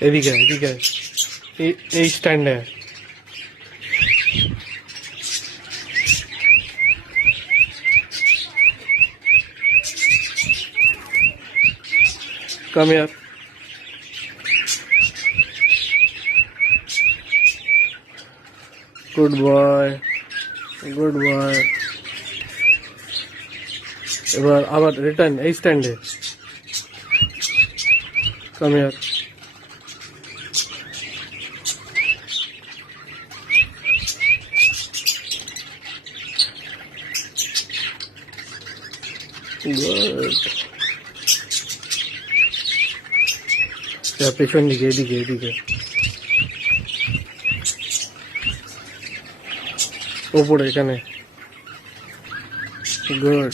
এদিকে এদিকে এই স্ট্যান্ডে come here good boy good boy এবার আবার রিটার্ন এই স্ট্যান্ডে কাম হিয়ার গুড পেছন দিকে এদিকে এদিকে ওপরে এখানে গুড